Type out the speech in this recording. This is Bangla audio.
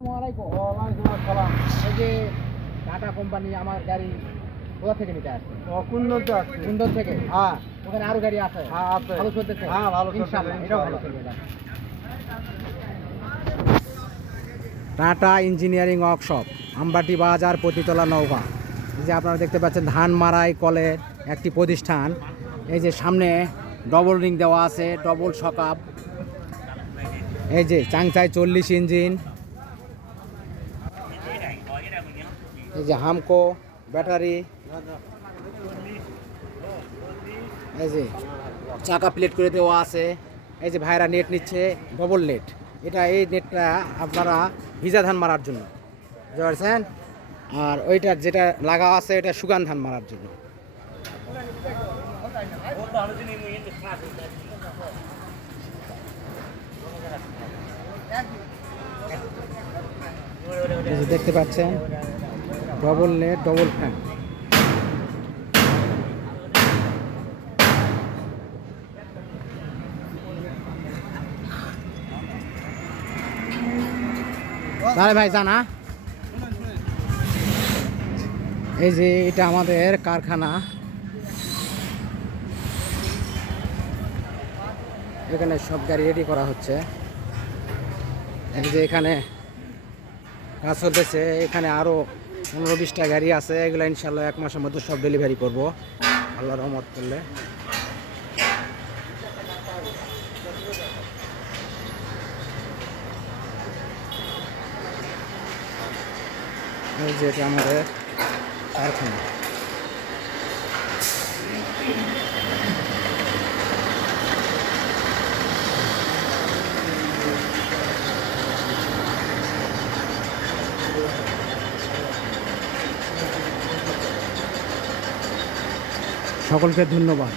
ওয়ালাইকুম আসসালাম। এই যে টাটা কোম্পানি আমার গাড়ি কোথা থেকে নিতে আসছে? কুন্দন তো আসছে। কুন্দন থেকে। হ্যাঁ ওখানে আরো গাড়ি আছে? হ্যাঁ আছে। ভালো চলতেছে? হ্যাঁ ভালো চলতেছে, ইনশাআল্লাহ এটাও ভালো ইনশাআল্লাহ। চলবে। টাটা ইঞ্জিনিয়ারিং ওয়ার্কশপ, আমবাটি বাজার, পতিতলা, নওগাঁ। এই যে আপনারা দেখতে পাচ্ছেন ধান মারাই কলের একটি প্রতিষ্ঠান। এই যে সামনে ডবল রিং দেওয়া আছে, ডবল শকআপ। এই যে চাংচাই 40 ইঞ্জিন। এই যে হামকো ব্যাটারি। এই যে চাকা প্লেট করে দেওয়া আছে। এই যে ভাইরা নেট নিচ্ছে, ডবল নেট। এই নেটটা আপনারা ভিজা ধান মারার জন্য, বুঝতে পারছেন? আর ওইটার যেটা লাগা আছে এটা সুগান ধান মারার জন্য। এই যে দেখতে পাচ্ছেন ডবল নেট, ডবল ফ্যান। তাহলে ভাই জানা, এই যে এটা আমাদের কারখানা। এখানে সব গাড়ি রেডি করা হচ্ছে। এই যে এখানে কাজ চলতেছে। এখানে আরো 15-20টা গাড়ি আছে। এগুলো ইনশাল্লাহ 1 মাসের মধ্যে সব ডেলিভারি করব আল্লাহর রহমত করলে। এই যে এটা আমাদের কারখানা। সকলকে ধন্যবাদ।